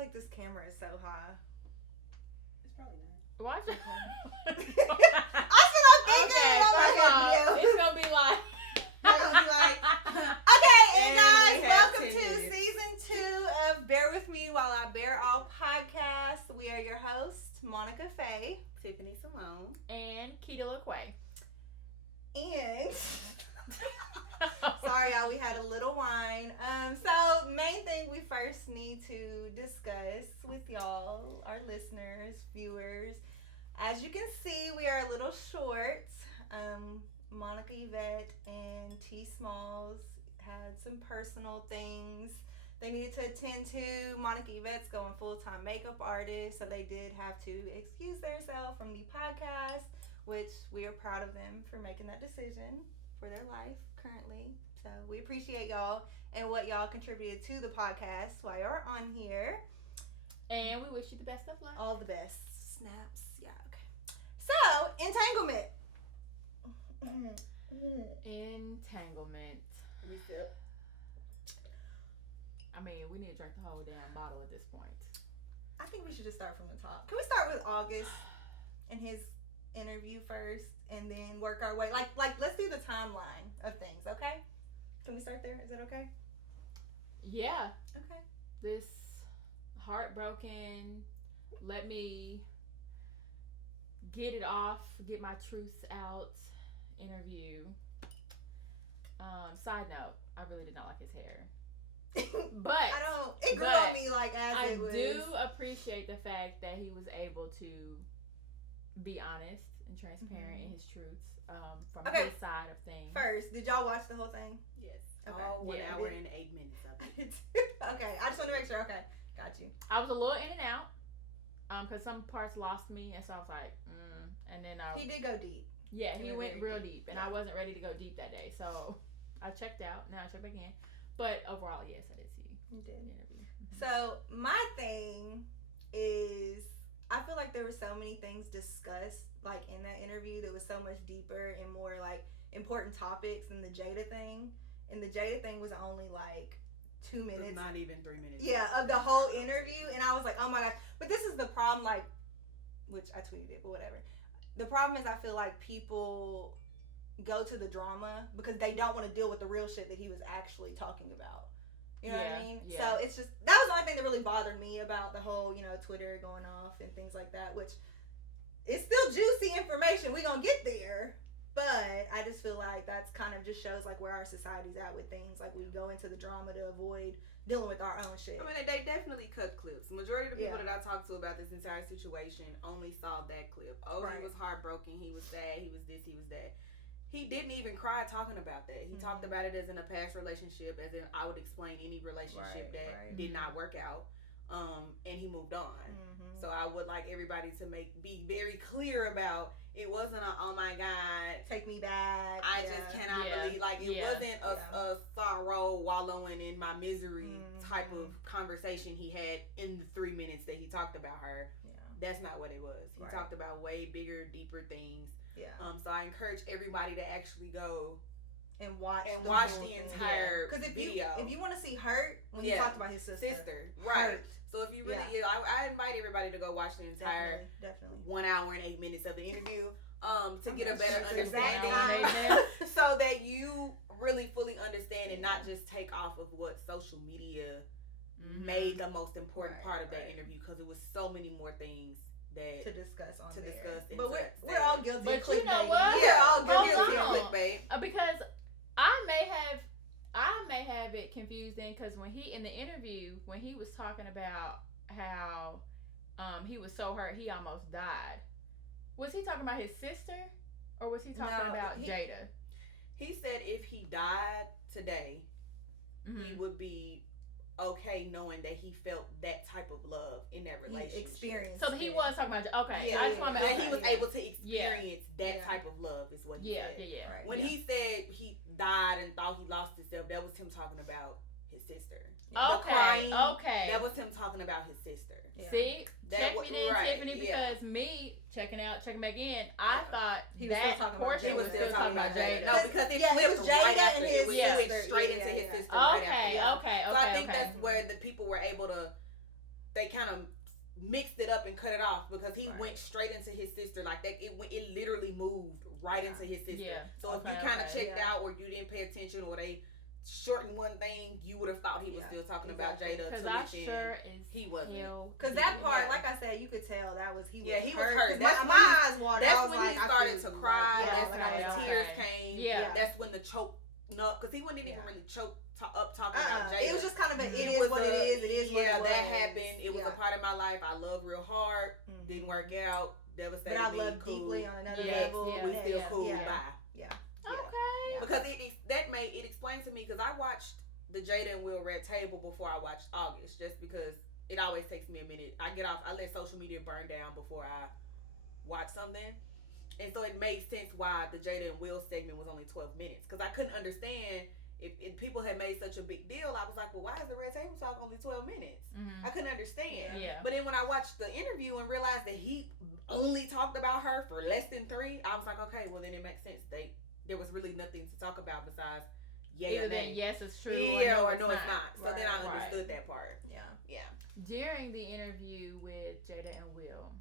like this camera is so high. It's probably not. Watch it. That's what I'm thinking. Okay, I'm first like, of all, yo. it's gonna be like. They're gonna be like, Okay, and And guys, we have welcome 10 to minutes. season 2 of Bear With Me While I Bear All podcast. We are your hosts, Monica Faye. Tiffany Simone. And Keita LaQuay. And sorry y'all, we had a little wine. So main thing we first need to discuss with y'all, our listeners, viewers. As you can see, we are a little short. Monica Yvette and T Smalls had some personal things they needed to attend to. Monica Yvette's going full-time makeup artist, so they did have to excuse themselves from the podcast, which we are proud of them for making that decision for their life currently. So we appreciate y'all and what y'all contributed to the podcast while you're on here. And we wish you the best of luck. All the best. Snaps. Yeah, okay. So, entanglement. Entanglement. Reset. I mean, we need to drink the whole damn bottle at this point. I think we should just start from the top. Can we start with August and his interview first and then work our way? Like let's do the timeline of things, okay? Can we start there? Is that okay? Yeah. Okay. This heartbroken, let me get it off, get my truths out interview. Side note, I really did not like his hair. But it grew but on me like as I it was. do appreciate the fact that he was able to be honest and transparent in his truths from his side of things. First, did y'all watch the whole thing? Yes. Okay. All 1 Yeah, hour and 8 minutes of it. Okay, I just want to make sure. Okay, got you. I was a little in and out because some parts lost me, and so I was like, and then He did go deep. Yeah, he He went went real very deep, and yeah. I wasn't ready to go deep that day, so I checked out. Now I check back in, but overall, yes, I did see You the did. interview. So my thing is, I feel like there were so many things discussed like in that interview that was so much deeper and more like important topics than the Jada thing. And the Jada thing was only like 2 minutes. Not even 3 minutes. Yeah, of the whole interview, and I was like, oh my gosh. But this is the problem, like, which I tweeted it, but whatever. The problem is I feel like people go to the drama because they don't want to deal with the real shit that he was actually talking about. You know what I mean? Yeah. So it's just, that was the only thing that really bothered me about the whole, Twitter going off and things like that, which is still juicy information. We gonna get there. But I just feel like that's kind of just shows like where our society's at with things. Like we go into the drama to avoid dealing with our own shit. I mean, they definitely cut clips. Majority of the people Yeah. that I talked to about this entire situation only saw that clip. Oh, Right. he was heartbroken. He was sad. He was this. He was that. He didn't even cry talking about that. He talked about it as in a past relationship, as in I would explain any relationship that did not work out. And he moved on. So I would like everybody to be very clear about it wasn't a, oh my God, Take me back. I just cannot believe, like it wasn't a sorrow wallowing in my misery type of conversation he had in the 3 minutes that he talked about her. Yeah. That's not what it was. He Right. talked about way bigger, deeper things. Yeah. So I encourage everybody to actually go And watch the whole the thing. entire Because video. if you want to see Hurt, when he Yeah. talked about his sister. Right. Hurt. So if you really, Yeah. I invite everybody to go watch the entire Definitely. 1 hour and 8 minutes of the interview to get a not better sure it's understanding, 1 hour and 8 minutes. so that you really fully understand and not just take off of what social media made the most important part of that interview, because it was so many more things that to discuss on to there. discuss But into that we're all stage. guilty But of you know clickbaiting. what? We're all Hold guilty of on. clickbait. Because I may have it confused then, because when he in the interview, when he was talking about how he was so hurt he almost died, was he talking about his sister or was he talking No, about Jada? He said if he died today, he would be okay knowing that he felt that type of love in that relationship. He experienced So he it. was talking about, okay. Yeah, I just want to that make he was able to experience that Yeah. type of love is what he Yeah. said. Right. When he said he died and thought he lost himself, that was him talking about his sister. The Okay. crying, Okay. that was him talking about his sister. Yeah. See, That check was- me then, right, Tiffany, yeah. because me checking back in, I thought He was still that talking about portion Jada. was still talking about Jada. No, because it Yeah, it flipped was right Jada after. and It his was sister. switched straight Yeah, into yeah, his yeah. sister right Okay, after. okay, So I think okay. that's where the people were able to they kind of mixed it up and cut it off because he went straight into his sister like that. It literally moved right into his sister. Yeah. So if you kind of checked out or you didn't pay attention or they shortened one thing, you would have thought he was still talking about Jada. Because I sure is he wasn't. Because that part, like I said, you could tell that was he was. Yeah, he was hurt. My eyes watered. That's when he started to cry. That's when the tears came. Yeah. That's when the choke. No, because he wasn't even really choked up talking about Jada. It was just kind of it is what it is. It is what it was. Yeah, that happened. It was a part of my life. I love real hard. Didn't work out. Devastated. But I love deeply on another level. We still cool. Bye. Yeah. Okay. Because it explained to me because I watched the Jada and Will Red Table before I watched August, just because it always takes me a minute. I let social media burn down before I watch something. And so it made sense why the Jada and Will segment was only 12 minutes. Because I couldn't understand if people had made such a big deal. I was like, well, why is the Red Table Talk only 12 minutes? I couldn't understand. Yeah. But then when I watched the interview and realized that he only talked about her for less than 3, I was like, okay, well then it makes sense. There was really nothing to talk about besides either that yes it's true or no it's not. So then I understood that part. Yeah. During the interview with Jada and Will.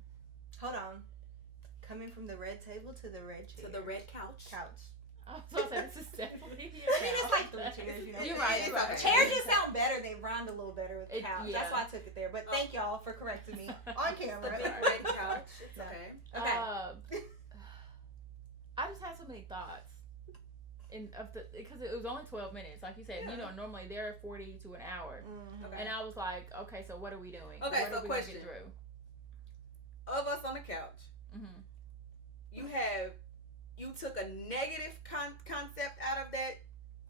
Hold on. Coming from the red table to the red chair. To the red couch. Oh, so this is definitely. I mean, it's like 3 chairs. You're right. Chairs just sound better. They rhymed a little better with couch. Yeah. That's why I took it there. But thank y'all for correcting me on camera. The red couch. It's okay. Okay. I just had so many thoughts. Because it was only 12 minutes, like you said. You know, normally they're 40 to an hour, and I was like, okay, so what are we doing? Okay, what so are we question: get through? Of us on the couch, you took a negative concept out of that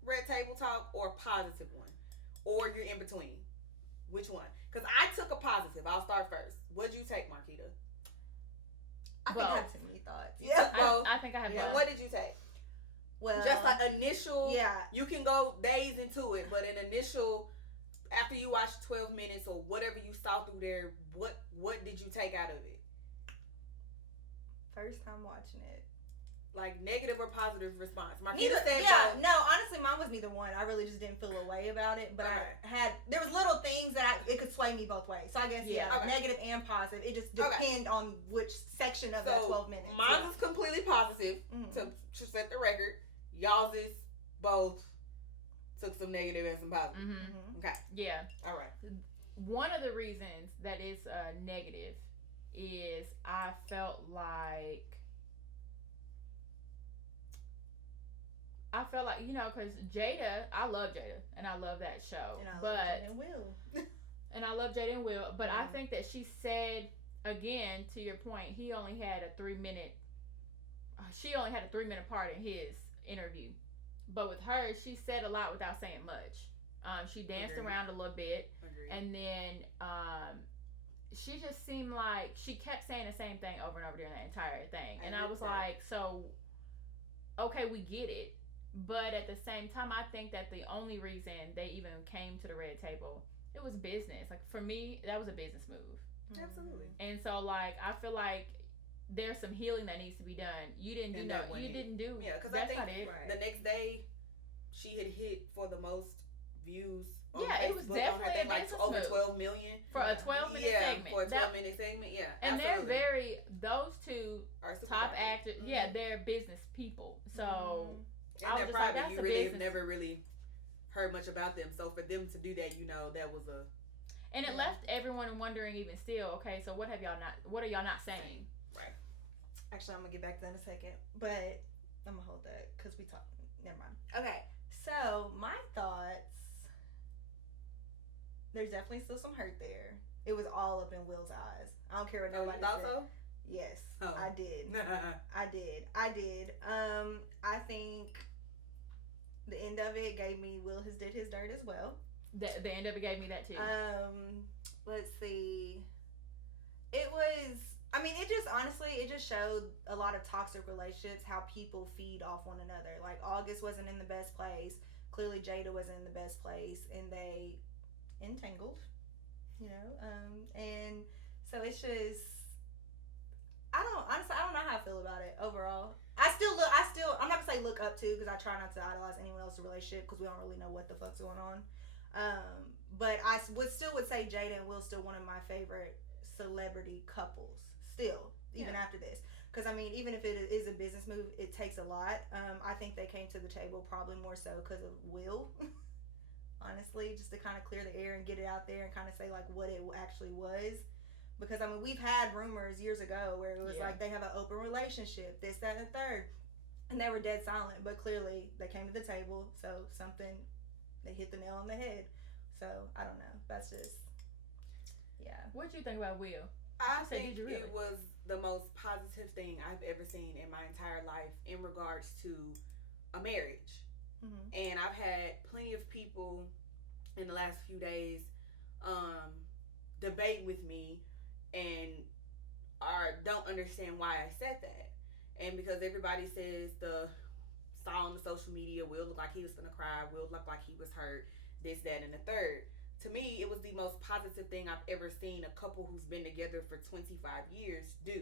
Red Table Talk or a positive one, or you're in between. Which one? Because I took a positive. I'll start first. What'd you take, Marquita? I think I have too many thoughts. I think I have both. What did you take? Well, just like initial. Yeah. You can go days into it, but an initial, after you watch 12 minutes or whatever you saw through there, what did you take out of it? First time watching it. Like negative or positive response? Marquita said no, honestly mine was neither one. I really just didn't feel a way about it. But there was little things that it could sway me both ways. So I guess negative and positive. It just depend on which section of that 12 minutes. Mine was completely positive to set the record. Y'all's is both took some negative and some positive. Okay. Yeah. All right. One of the reasons that it's negative is I felt like because Jada, I love Jada and I love that show, and I love Jada and Will. And I love Jada and Will, but I think that she said, again, to your point, she only had a 3-minute part in his interview, but with her, she said a lot without saying much. She danced around a little bit, and then she just seemed like she kept saying the same thing over and over during the entire thing, and I was like, so okay, we get it. But at the same time, I think that the only reason they even came to the red table, it was business. Like, for me, that was a business move. Absolutely. And so, like, I feel like there's some healing that needs to be done. You didn't do Yeah, because I think the next day, she had hit for the most views on Facebook. It was definitely a business over move. 12 million. For a 12-minute segment. For a 12-minute segment, And absolutely. those two are top actors, they're business people. So... And they're private. You really have never really heard much about them. So for them to do that, that was a... And it left everyone wondering even still, okay, so what are y'all not saying? Right. Actually, I'm going to get back to that in a second. But I'm going to hold that because we talked. Never mind. Okay. So my thoughts, there's definitely still some hurt there. It was all up in Will's eyes. I don't care what nobody said. So? Yes, I did. I did. I think the end of it gave me Will did his dirt as well. The end of it gave me that too. Let's see. It was. I mean, it just showed a lot of toxic relationships. How people feed off one another. Like August wasn't in the best place. Clearly, Jada wasn't in the best place, and they entangled. And so it's just. I don't know how I feel about it overall. I'm not gonna say look up to, because I try not to idolize anyone else's relationship because we don't really know what the fuck's going on. But I would say Jada and Will still one of my favorite celebrity couples. Still, even after this, because I mean, even if it is a business move, it takes a lot. I think they came to the table probably more so because of Will. Honestly, just to kind of clear the air and get it out there and kind of say like what it actually was. Because I mean, we've had rumors years ago where it was like they have an open relationship, this, that, and the third, and they were dead silent. But clearly, they came to the table, so something they hit the nail on the head. So I don't know. That's just What you think about Will? I think it was the most positive thing I've ever seen in my entire life in regards to a marriage. Mm-hmm. And I've had plenty of people in the last few days debate with me and don't understand why I said that. And because everybody says saw on the social media, Will looked like he was gonna cry, Will looked like he was hurt, this, that, and the third. To me, it was the most positive thing I've ever seen a couple who's been together for 25 years do.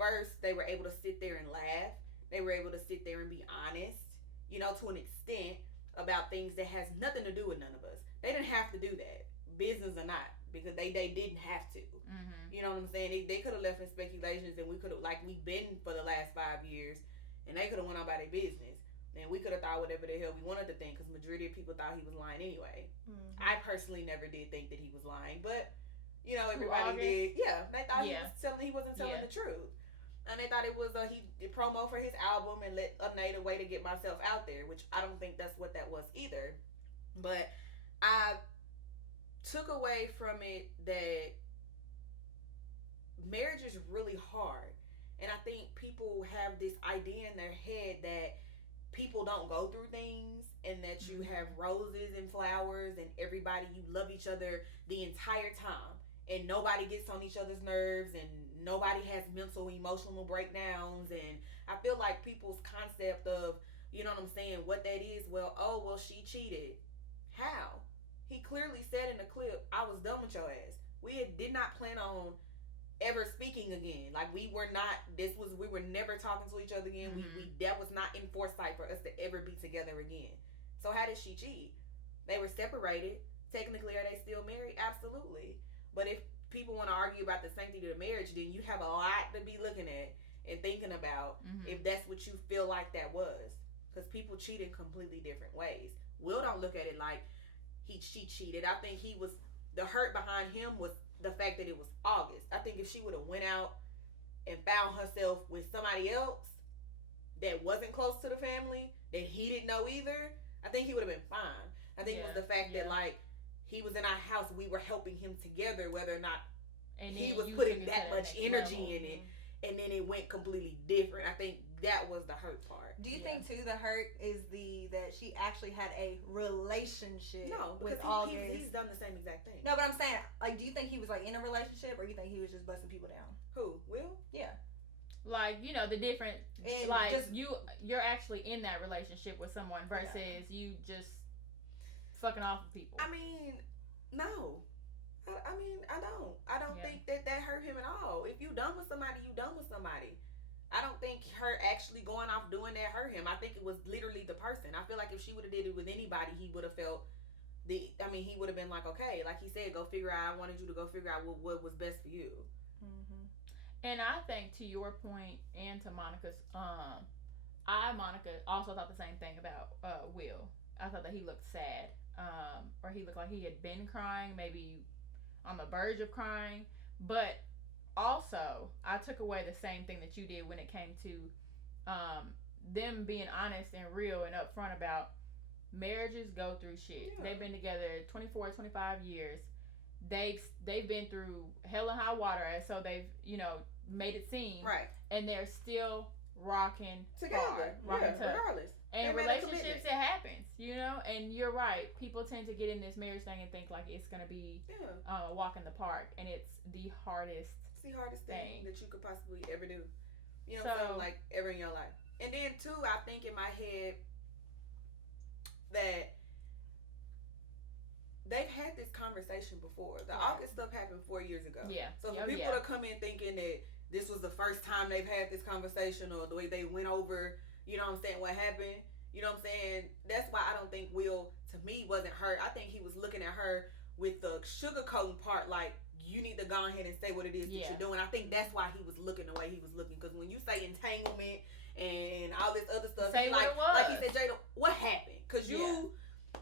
First, they were able to sit there and laugh. They were able to sit there and be honest, to an extent about things that has nothing to do with none of us. They didn't have to do that, business or not, because they didn't have to. Mm-hmm. You know what I'm saying? They could have left in speculations, and we could have, like we've been for the last 5 years, and they could have went on by their business. And we could have thought whatever the hell we wanted to think, because majority of people thought he was lying anyway. Mm-hmm. I personally never did think that he was lying, but everybody did. Yeah, they thought he wasn't telling the truth, and they thought it was he promo for his album and let a way to get myself out there, which I don't think that's what that was either. But I took away from it that marriage is really hard, and I think people have this idea in their head that people don't go through things and that you have roses and flowers and everybody, you love each other the entire time and nobody gets on each other's nerves and nobody has mental emotional breakdowns. And I feel like people's concept of, what that is, she cheated. How? He clearly said in the clip, I was done with your ass. We did not plan on ever speaking again. Like we were never talking to each other again. Mm-hmm. We that was not in foresight for us to ever be together again. So how did she cheat? They were separated. Technically, are they still married? Absolutely. But if people want to argue about the sanctity of the marriage, then you have a lot to be looking at and thinking about if that's what you feel like that was. Because people cheat in completely different ways. Will don't look at it like she cheated. I think the hurt behind him was the fact that it was August. I think if she would have went out and found herself with somebody else that wasn't close to the family, that he didn't know either, I think he would have been fine. I think it was the fact that he was in our house, we were helping him together, whether or not he was putting that much energy in it, and then it went completely different. I think that was the hurt part. Do you think too the hurt is that she actually had a relationship with August? He's done the same exact thing. No, but I'm saying, like, do you think he was like in a relationship, or you think he was just busting people down? Who? Will? Yeah. Like, the different, and you're actually in that relationship with someone versus you just fucking off with people. I mean, no. I don't think that hurt him at all. If you done with somebody, you done with somebody. I don't think her actually going off doing that hurt him. I think it was literally the person. I feel like if she would have did it with anybody, he would have felt he would have been like, okay, like he said, go figure out. I wanted you to go figure out what was best for you. Mm-hmm. And I think to your point and to Monica's, Monica also thought the same thing about Will. I thought that he looked sad, or he looked like he had been crying, maybe on the verge of crying, but. Also, I took away the same thing that you did when it came to them being honest and real and upfront about marriages go through shit. Yeah. They've been together 24, 25 years. They've been through hell and high water, so they've, made it seem. Right. And they're still rocking together. Regardless. And relationships, it happens, and you're right. People tend to get in this marriage thing and think like it's going to be a walk in the park, and it's the hardest thing that you could possibly ever do. Like ever in your life. And then too, I think in my head that they've had this conversation before. The August stuff happened 4 years ago. Yeah. So for people to come in thinking that this was the first time they've had this conversation or the way they went over, what I'm saying, what happened, that's why I don't think Will, to to me wasn't her. I think he was looking at her with the sugarcoating part, like, you need to go ahead and say what it is that you're doing. I think that's why he was looking the way he was looking. Because when you say entanglement and all this other stuff, say like he said, Jada, what happened? Because you. Yeah.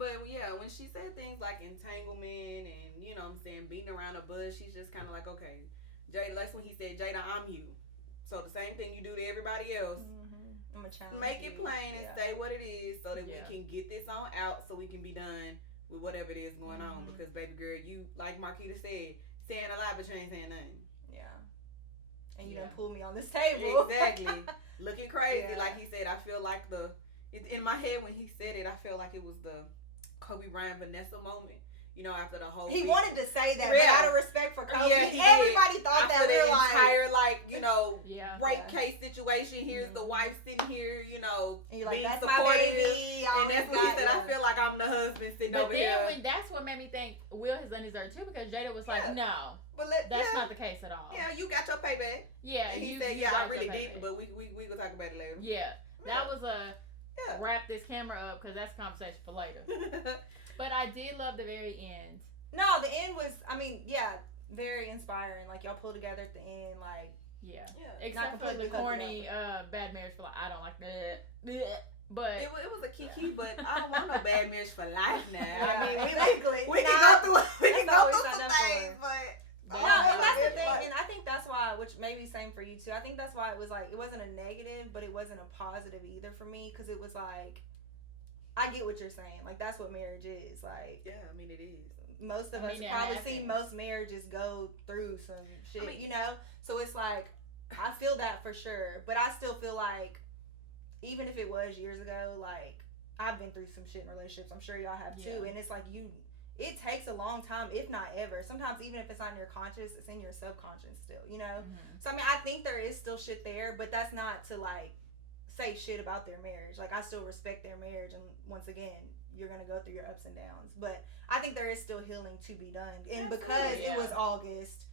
But yeah, when she said things like entanglement and, you know what I'm saying, beating around the bush, she's just kind of like, okay, Jada, that's when he said, Jada, I'm you. So the same thing you do to everybody else, I'm gonna challenge make it plain and say what it is so that we can get this on out so we can be done with whatever it is going on. Because, baby girl, you, like Marquita said, saying a lot, but you ain't saying nothing. Yeah. And you done pulled me on this table. Exactly. Looking crazy. Like he said, I feel like in my head when he said it, I felt like it was the Kobe Bryant Vanessa moment. You know, after the whole he wanted to say that, but out of respect for Kobe, everybody thought that we're entire rape case situation. Here's the wife sitting here, you know, and you're like, being that's supportive. my baby. And that's what he said. I feel like I'm the husband sitting over here. But then that's what made me think Will has done his dirt too, because Jada was like, no, that's not the case at all. Yeah, you got your payback. Yeah, and he said, I really did, but we gonna talk about it later. Yeah, that was wrap this camera up because that's a conversation for later. But I did love the very end. No, the end was, very inspiring. Like, y'all pulled together at the end, like. Yeah. Except for the corny bad marriage for life. I don't like that. But it was a kiki, but I don't want no bad marriage for life now. I mean, we can go through some things, but. No, and that's the thing, and I think that's why, which may be same for you too. I think that's why it was like, it wasn't a negative, but it wasn't a positive either for me, because it was like, I get what you're saying. Like, that's what marriage is. Like, yeah, I mean, it is. Most of us probably see most marriages go through some shit, you know? So it's like, I feel that for sure. But I still feel like, even if it was years ago, like, I've been through some shit in relationships. I'm sure y'all have too. And it's like, it takes a long time, if not ever. Sometimes even if it's not in your conscious, it's in your subconscious still, you know? So, I mean, I think there is still shit there, but that's not to, like, say shit about their marriage. Like, I still respect their marriage, and once again, you're gonna go through your ups and downs, but I think there is still healing to be done, and because it was August,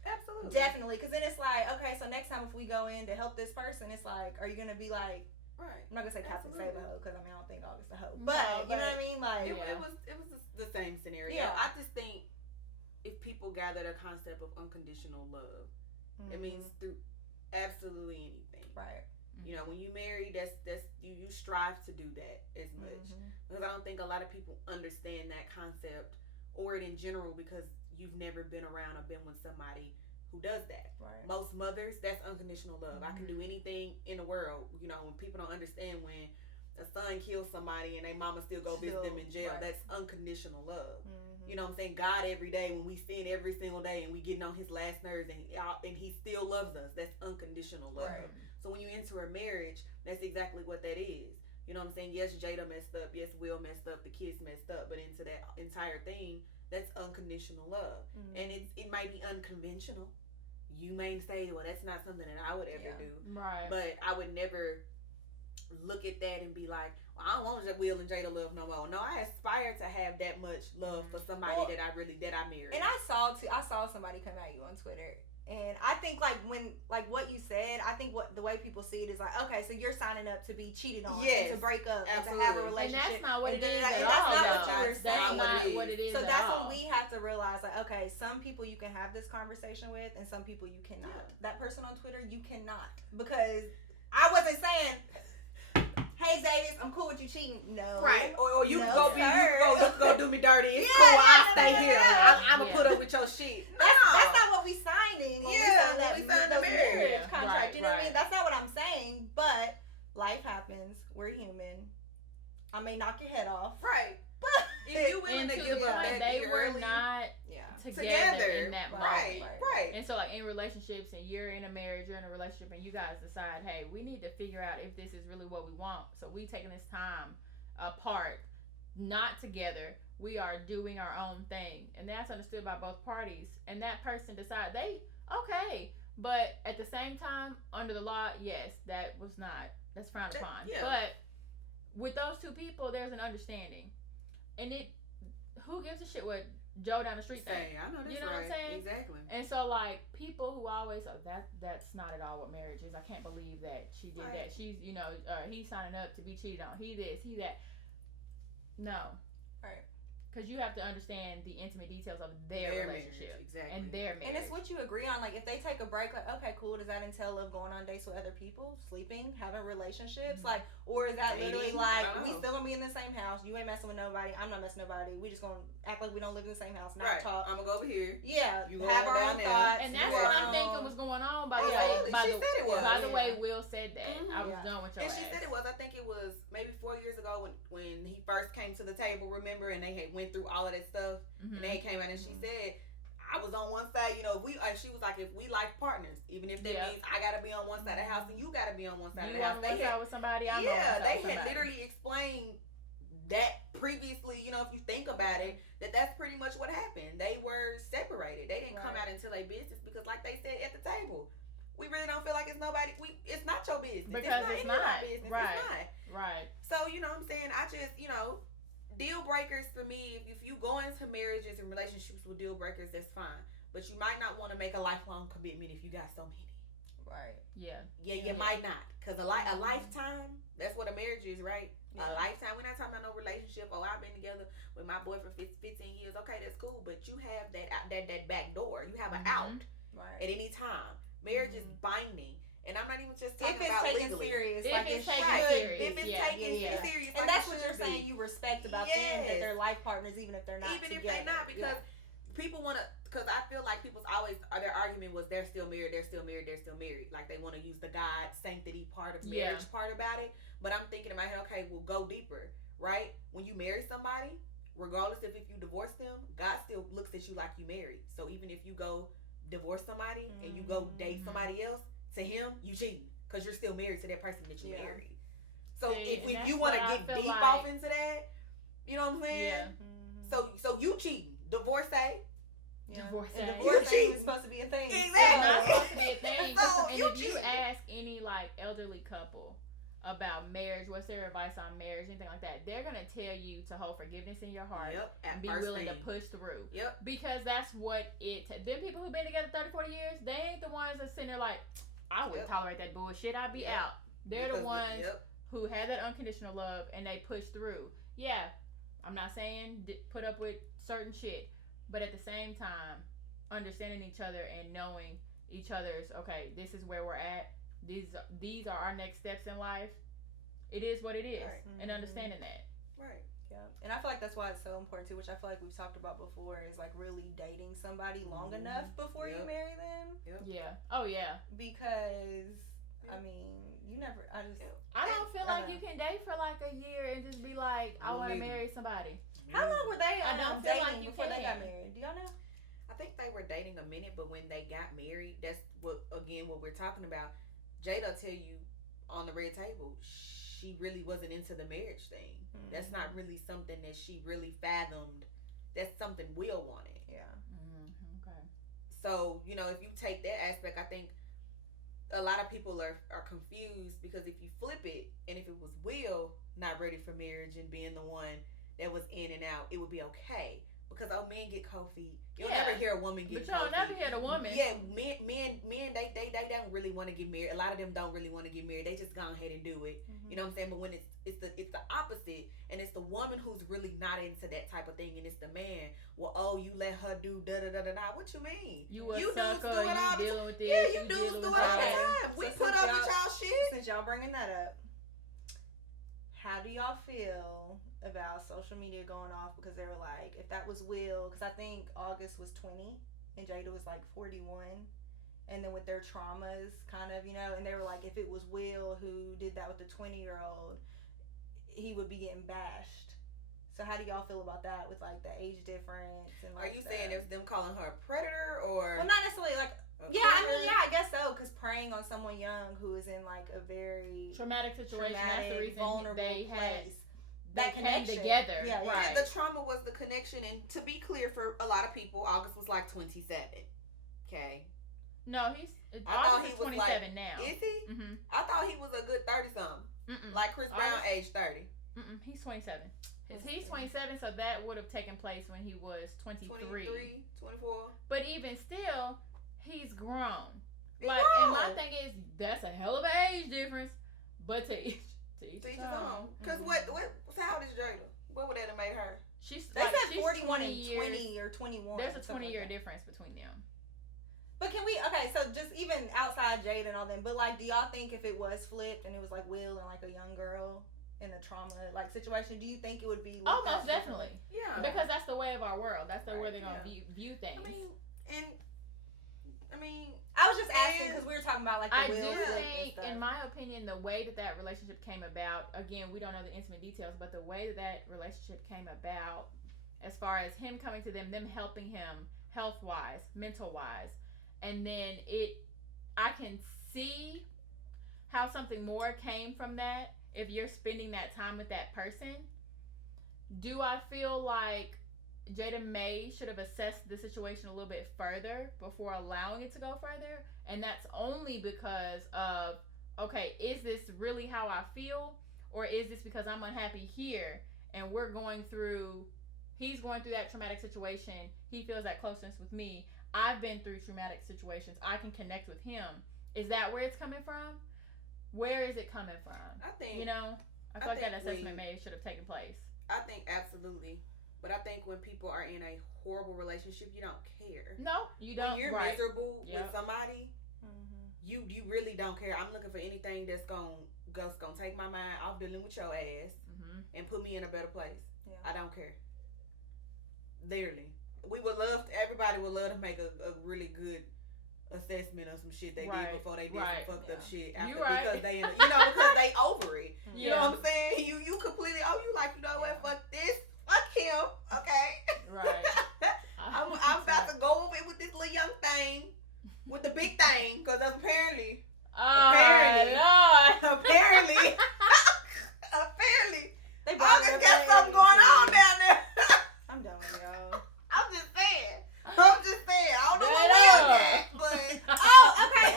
definitely, because then it's like, okay, so next time if we go in to help this person, it's like, are you gonna be like, I'm not gonna say Captain Save a hoe, because I mean, I don't think August a hoe, but you know what I mean, like, it was the same scenario. I just think if people gather the concept of unconditional love, it means through absolutely anything, right? You know, when you marry, that's you strive to do that as much. Because I don't think a lot of people understand that concept or it in general, because you've never been around or been with somebody who does that. Right. Most mothers, that's unconditional love. I can do anything in the world. You know, when people don't understand, when a son kills somebody and their mama still go visit them in jail, that's unconditional love. You know what I'm saying? God every day, when we sin every single day and we getting on his last nerves, and he still loves us, that's unconditional love. Right. So when you enter a marriage, that's exactly what that is. You know what I'm saying? Yes, Jada messed up. Yes, Will messed up. The kids messed up. But into that entire thing, that's unconditional love. And it might be unconventional. You may say, well, that's not something that I would ever do. Right. But I would never look at that and be like, well, I don't want Will and Jada love no more. No, I aspire to have that much love for somebody that I married. And I saw somebody come at you on Twitter. And I think, like, when, like, what you said, I think the way people see it is like, okay, so you're signing up to be cheated on, and to break up, and to have a relationship. And that's not what it is at all. That's not what you were saying. That's not what it is at all. So that's what we have to realize, like, okay, some people you can have this conversation with, and some people you cannot. That person on Twitter, you cannot. Because I wasn't saying, hey, Davis, I'm cool with you cheating. No. Right. Or you can go do me dirty. It's cool. I'll stay here. I'm going to put up with your shit. That's not what we signing. We signed the marriage contract. You know what I mean? That's not what I'm saying. But life happens. We're human. I may knock your head off. Right. But if you willing to give up that they were not together in that moment. Right. And so, like, in relationships, and you're in a marriage, you're in a relationship, and you guys decide, hey, we need to figure out if this is really what we want. So we taking this time apart, not together. We are doing our own thing, and that's understood by both parties. And that person decide okay, but at the same time, under the law, yes, that's frowned upon. But with those two people, there's an understanding, and who gives a shit what Joe down the street thing? I know that's you know what I'm saying? Exactly. And so, like, people who always that's not at all what marriage is. I can't believe that she did that. She's, he's signing up to be cheated on. He this, he that. No. Right. Because you have to understand the intimate details of their relationship. Marriage, exactly. And their marriage. And it's what you agree on. Like, if they take a break, like, okay, cool. Does that entail of going on dates with other people, sleeping, having relationships? Like, or is that literally like, we still gonna be in the same house? You ain't messing with nobody. I'm not messing with nobody. We just gonna act like we don't live in the same house, not talk. I'm gonna go over here. Yeah. You have our own thoughts. And that's what I'm thinking was going on. By the way, Will said that. I was done with your ass. And she said it was. I think it was maybe 4 years ago when he first came to the table, remember? And they had went through all of that stuff. And they came out and she said, I was on one side, she was like, if we like partners, even if that means I gotta be on one side of the house and you gotta be on one side of the house. You on one side with somebody, I'm on one side they with had literally explained that previously, if you think about it, that's pretty much what happened. They were separated. They didn't come out until their business because, like they said at the table, we really don't feel like it's nobody. It's not your business because it's not business. Right. It's not. Right. So you know what I'm saying. I just deal breakers for me. If you go into marriages and relationships with deal breakers, that's fine. But you might not want to make a lifelong commitment if you got so many. Right. Yeah. Yeah, you might not. Because a lifetime, that's what a marriage is, right? Yeah. A lifetime. We're not talking about no relationship. Oh, I've been together with my boy for 15 years. Okay, that's cool. But you have that back door. You have an out at any time. Marriage is binding. And I'm not even just talking about legally. Serious, if like it's taken serious. If it's taken serious. And that's what you're saying you respect about them, that they're life partners even if they're not even together. If they're not, because people want to, because I feel like people's their argument was they're still married. Like they want to use the God sanctity part of marriage part about it. But I'm thinking in my head, okay, we'll go deeper, right? When you marry somebody, regardless if you divorce them, God still looks at you like you married. So even if you go divorce somebody and you go date somebody else, to him, you cheating because you're still married to that person that you married. So if you want to get deep off into that, you know what I'm saying? Yeah. So you cheating, divorcee. Yeah. Divorcee. And divorce ain't supposed to be a thing. Exactly. It's not supposed to be a thing. And if you ask any elderly couple about marriage, what's their advice on marriage, anything like that, they're gonna tell you to hold forgiveness in your heart and be willing to push through. Because that's what them people who've been together 30-40 years, they ain't the ones that sitting there like, I wouldn't tolerate that bullshit, I'd be out. They're the ones who have that unconditional love and they push through. Yeah, I'm not saying put up with certain shit, but at the same time, understanding each other and knowing each other's, okay, this is where we're at. These are our next steps in life. It is what it is, and understanding that. Right. Yeah, and I feel like that's why it's so important too, which I feel like we've talked about before, is like really dating somebody long enough before you marry them. Yeah. Oh yeah. Because I mean, you never. I don't feel like you can date for like a year and just be like, I want to marry somebody. How long were they dating like you before they got married? Do y'all know? I think they were dating a minute, but when they got married, that's what we're talking about. Jada tell you on the red table, she really wasn't into the marriage thing. That's not really something that she really fathomed. That's something Will wanted. Yeah. Okay. So, if you take that aspect, I think a lot of people are confused because if you flip it, and if it was Will not ready for marriage and being the one that was in and out, it would be okay. Because men get cold feet. You'll never hear a woman get cold feet. But you'll never hear the woman. Yeah, men, they don't really want to get married. A lot of them don't really want to get married. They just go ahead and do it. You know what I'm saying? But when it's the opposite, and it's the woman who's really not into that type of thing, and it's the man. Well, you let her do da da da da da. What you mean? You sucker. You dealing with this? Yeah, you dudes do it all the time. We put up with y'all shit. Since y'all bringing that up, how do y'all feel about social media going off? Because they were like, if that was Will, because I think August was 20 and Jada was like 41, and then with their traumas kind of, and they were like, if it was Will who did that with the 20-year-old, he would be getting bashed. So how do y'all feel about that with like the age difference? And like, are you saying it's them calling her a predator, or well, not necessarily like I guess so, because preying on someone young who is in like a very traumatic situation, that's the reason vulnerable they had place. They came together. Yeah, right. The trauma was the connection, and to be clear, for a lot of people, August was like 27. Okay. No, August is 27 now. Is he? Mm-hmm. I thought he was a good 30-something. Like Chris Brown, age 30. He's 27. He's 27, so that would have taken place when he was 23. 24. But even still, he's grown. And my thing is, that's a hell of an age difference, but to each his own. Because how old is Jada? What would that have made her? She's They like, said she's 41 and years, 20 or 21. There's a something 20-year like that. difference between them. But can we, okay, so just even outside Jade and all them, but like, do y'all think if it was flipped and it was like Will and like a young girl in a trauma like situation, do you think it would be Oh, most definitely. Yeah. Because that's the way of our world. That's the way they're Yeah. gonna view things. I was just asking because we were talking about like the I Will do flip think, and stuff. in my opinion, the way that relationship came about, again, we don't know the intimate details, but the way that relationship came about, as far as him coming to them helping him health-wise, mental-wise, and then I can see how something more came from that if you're spending that time with that person. Do I feel like Jada May should have assessed the situation a little bit further before allowing it to go further? And that's only because of, okay, is this really how I feel? Or is this because I'm unhappy here and he's going through that traumatic situation. He feels that closeness with me. I've been through traumatic situations. I can connect with him. Is that where it's coming from? Where is it coming from? I think, I feel like that assessment should have taken place. I think absolutely. But I think when people are in a horrible relationship, you don't care. No, you don't. When you're right. miserable with somebody, you really don't care. I'm looking for anything that's gonna take my mind off dealing with your ass and put me in a better place. Yeah. I don't care. Literally, everybody would love to make a really good assessment of some shit they did before they did some fucked up shit after because they because they over it. You know what I'm saying? You completely you like, you know what, fuck this. Fuck him, okay? Right. I'm about to go over it with this little young thing, with the big thing, because apparently, they August got something going on down there. I'm done with y'all. I'm just saying. I don't know what we at, but okay.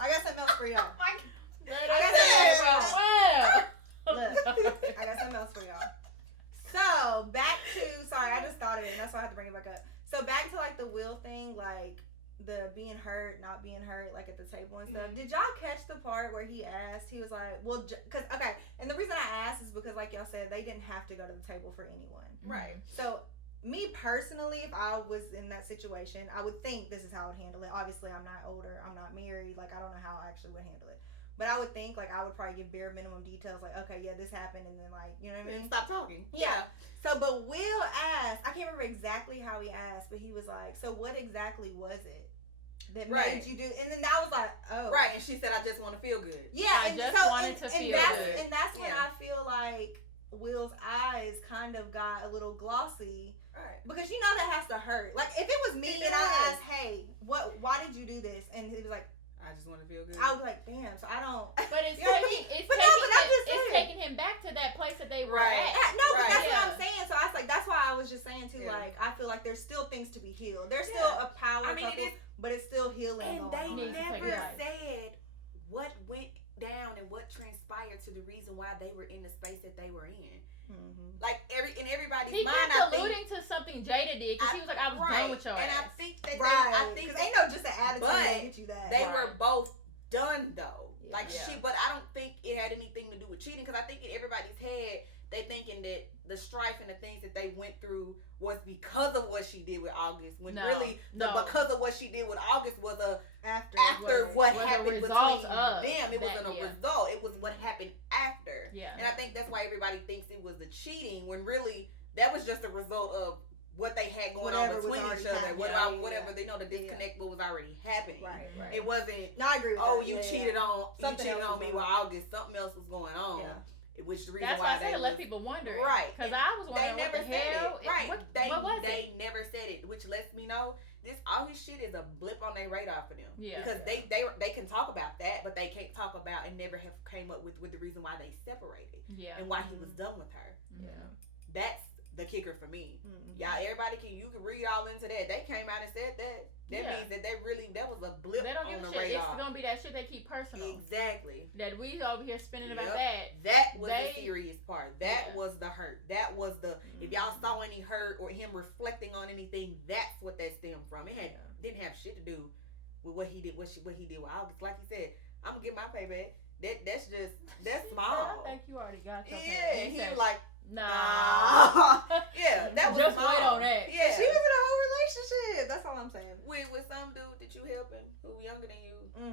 I got something else for y'all. I got something else for y'all. So back to I just thought of it and that's why I had to bring it back up. So back to like the Will thing, like the being hurt, not being hurt, like at the table and stuff. Did y'all catch the part where he was like, well, because and the reason I asked is because like y'all said, they didn't have to go to the table for anyone, right? So me personally, if I was in that situation, I would think this is how I would handle it. Obviously, I'm not older, I'm not married, like I don't know how I actually would handle it. But I would think, like, I would probably give bare minimum details, like, okay, yeah, this happened, and then, like, you know what I mean? Stop talking. Yeah. So, but Will asked, I can't remember exactly how he asked, but he was like, so what exactly was it that made you do? And then I was like, oh. Right, and she said, I just want to feel good. Yeah. I just wanted to feel good. And that's when I feel like Will's eyes kind of got a little glossy. Right. Because you know that has to hurt. Like, if it was me and I asked, hey, why did you do this? And he was like, I just want to feel good. I was like, damn, so I don't. But it's taking him back to that place that they were at. No, but that's what I'm saying. So I was like, that's why I was just saying too. Like, I feel like there's still things to be healed. There's still a power couple, but it's still healing. And they never said what went down and what transpired to the reason why they were in the space that they were in. Mm-hmm. Like in everybody's mind, he kept alluding to something Jada did because he was like, "I was done with your ass." And I think that I think ain't no just an attitude that get you that. They were both done though. Yeah. Like but I don't think it had anything to do with cheating because I think in everybody's head they thinking that the strife and the things that they went through was because of what she did with August. When because of what she did with August was after what happened between them. It wasn't a result. It was what happened after. Yeah. And I think that's why everybody thinks it was the cheating when really that was just a result of what they had going on between each other. Whatever they know, the disconnect was already happening. Right. It wasn't. No, I agree with that. You cheated on me with August. Something else was going on. Yeah. Which the reason that's why I said it left people wondering. Right. Because I was wondering what the hell. Right. What was they never said it, which lets me know all his shit is a blip on their radar for them. Yeah. Because they can talk about that, but they can't talk about and never have came up with the reason why they separated. Yeah. And why he was done with her. Yeah. That's the kicker for me. Mm-hmm. Y'all, you can read all into that. They came out and said that. That means that that was a blip they don't on give the a shit. radar. It's gonna be that shit they keep personal. Exactly. That we over here spinning about that. That was the serious part. That was the hurt. That was the if y'all saw any hurt or him reflecting on anything, that's what that stemmed from. It didn't have shit to do with what he did. What he did with August. Like he said, I'm gonna get my payback. That's small. I think you already got your payback. And he was like, Nah. Yeah, that was just mom. wait on that. Yeah, she was in a whole relationship. That's all I'm saying. With some dude that you helping who younger than you, and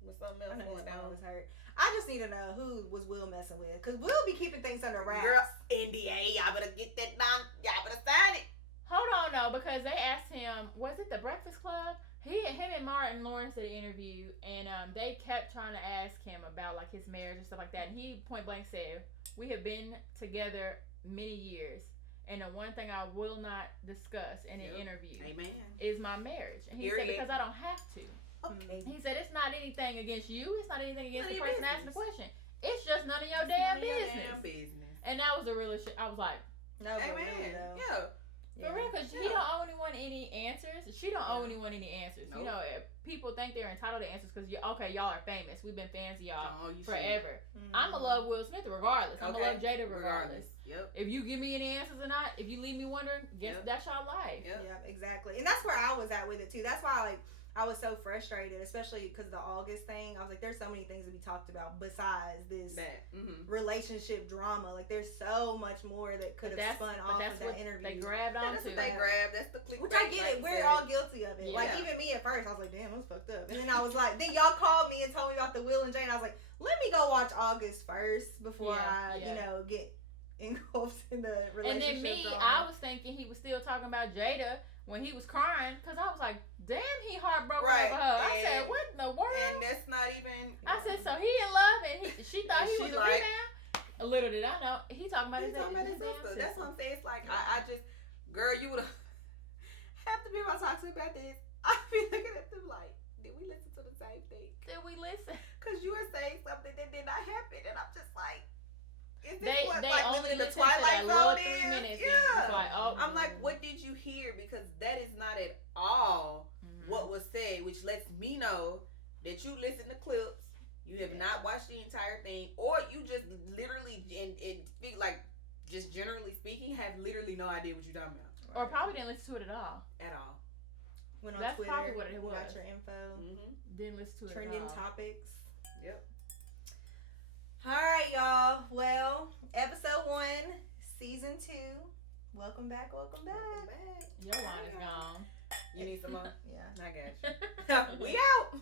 with something else going down. Was hurt. I just need to know who was Will messing with, because Will be keeping things under wraps. Girl, NDA, y'all better get that done. Y'all better sign it. Hold on, no, because they asked him, was it the Breakfast Club? Him and Martin Lawrence did an interview, and they kept trying to ask him about like his marriage and stuff like that, and he point blank said, "We have been together many years, and the one thing I will not discuss in an interview is my marriage." And he said, "Because I don't have to." Okay. He said, "It's not anything against you. It's not anything against the person asking the question. It's just none of your damn business." And that was the realest shit. I was like, "No, amen." Yeah. For real, because he don't owe anyone any answers. She don't owe anyone any answers. Nope. You know, people think they're entitled to answers because y'all are famous. We've been fans of y'all forever. I'm gonna love Will Smith regardless. I'm gonna love Jada regardless. Yep. If you give me any answers or not, if you leave me wondering, guess that's your life. Yep, exactly. And that's where I was at with it too. That's why I was so frustrated, especially because of the August thing. I was like, there's so many things to be talked about besides this relationship drama. Like, there's so much more that could have spun off of that interview. They grabbed onto. That's the clickbait. Which I get it. We're all guilty of it. Yeah. Like, even me at first, I was like, damn, that's fucked up. And then I was like, then y'all called me and told me about the Will and Jane. I was like, let me go watch August first before I get engulfed in the relationship And then me, drama. I was thinking he was still talking about Jada when he was crying, because I was like, damn, he heartbroken over her. I said, what in the world? And that's not even. I said, so he in love, and she thought he was a rebound? Little did I know, he talking about his sister. That's what I'm saying. It's like, I just, girl, you would have, half the people I talk to about this, I be looking at them like, did we listen to the same thing? Did we listen? Because you were saying something that did not happen, and I'm just like, is this they like only the listen Twilight to that little Zone 3 minutes. Yeah. It's like, oh. I'm like, what did you hear? Because that is not at all what was said, which lets me know that you listen to clips, you have not watched the entire thing, or you just literally, and like, just generally speaking, have literally no idea what you're talking about. Or probably didn't listen to it at all. Went on That's Twitter, probably what it was. Got your info. Didn't listen to it Trending at all. topics. Yep. Alright, y'all. Well, episode 1, season 2. Welcome back. Your wine is gone. You need some more? Yeah. I got you. We out.